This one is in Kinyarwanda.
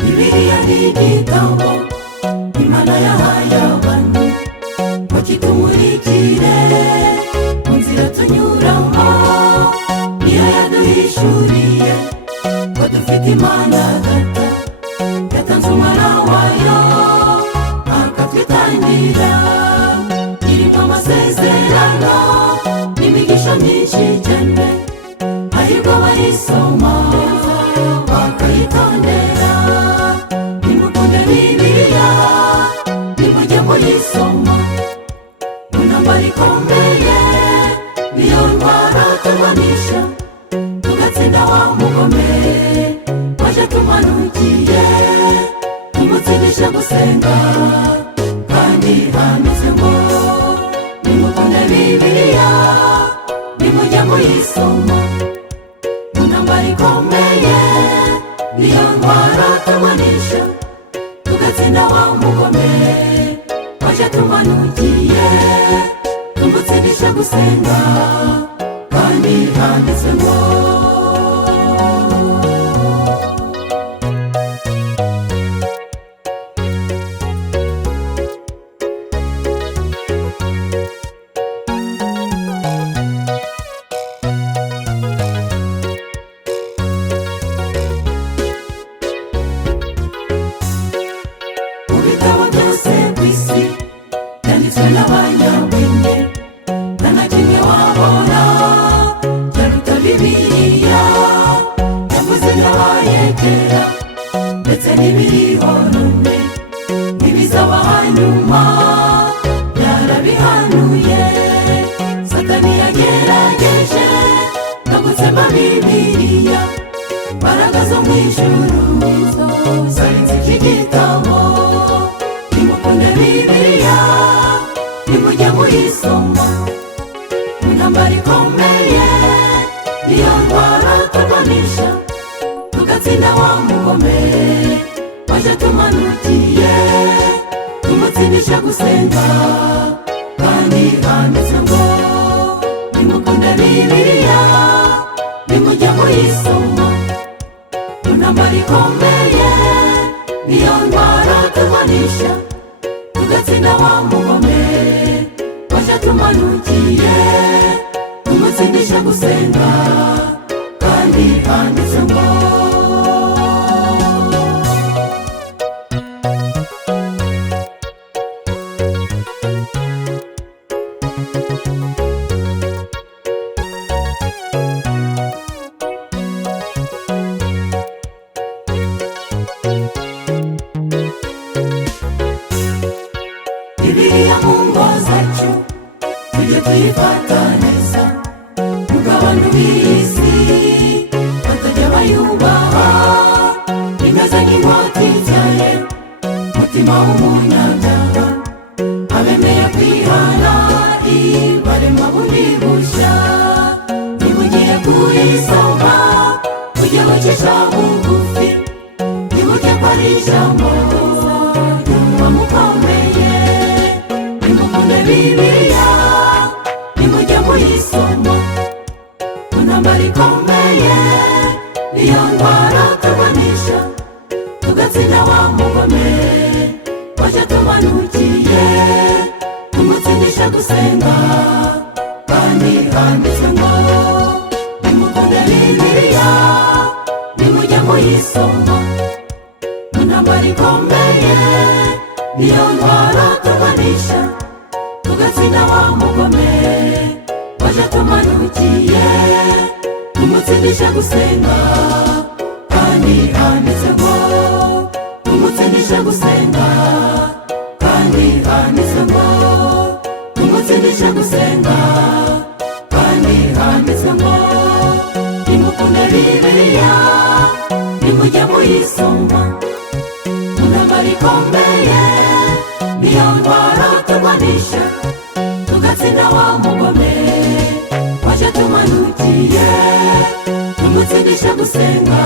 Bibiliya ni igitabo Imana yahaye abantu ngo kitumurikire mu nzira tunyuramo. Niyo yaduhishuriye ko dufite Imana Data, yatanze umwana wayo akatwitangira, irimo amasezerano n'imigisha myinshi cyane. Hahirwa abayisoma bakayitondera. Nimukunde Bibiliya, nimujye muyisoma. Mu ntambara ikomeye niyo ntwaro turwanisha, tugatsinda wa mugome waje tumanukiye. Tumutsindishe gusenga kandi handitse ngo nimukunde Bibiliya, nimujye muyisoma. Mu ntambara ikomeye niyo ntwaro turwanisha, tugatsinda wa mugome waje tumanukiye. Tumutsindishe gusenga kandi handitse ngo n'abanyabwenge nta na kimwe wabona cyaruta Bibiliya. Yavuze n'abayegera ndetse n'ibiriho none n'ibizaba hanyuma yarabihanuye. Satani yagerageje no gutsemba Bibiliya, imbaraga zo mu ijuru zarinze iki gitabo. Nimukunde Bibiliya, nimujye muyisoma. Mu ntambara ikomeye niyo ntwaro turwanisha, tugatsinda wa mugome waje tumanukiye. Tumutsindishe gusenga kandi handitse ngo nimukunde Bibiliya, nimujye muyisoma. Mu ntambara ikomeye niyo ntwaro turwanisha, tugatsinda wa mugome waje tumanukiye. Tumutsindishe gusenga kandi handitse ngo Bibiliya mu ngo zacu tujye tuyifata neza, nubwo abantu b'isi batajya bayubaha. Imeze nk'inkota ityaye umutima w'umunyabyaha, abemeye kwihana ibarema bundi bushya. Niba ugiye kuyisoma ujye wicisha bugufi, wibuke ko ari ijambo ryumva mukomeye. Nimukunde Bibiliya, nimujye muyisoma. Mu ntambara ikomeye niyo ntwaro turwanisha, tugatsinda wa mugome waje tumanukiye. Tumutsindishe gusenga kandi handitse ngo nimukunde Bibiliya, nimujye muyisoma. Mu ntambara ikomeye niyo ntwaro turwanisha, tugatsinda wa mugome waje tumanukiye. Tumutsindishe gusenga kandi handitse ngo tumutsindishe gusenga kandi handitse ngo tumutsindishe gusenga kandi handitse ngo nimukunde Bibiliya, nimujye muyisoma. Mu ntambara ikomeye niyo ntwaro turwanisha, tugatsinda wa mugome waje tumanukiye. dutsindishe gusenga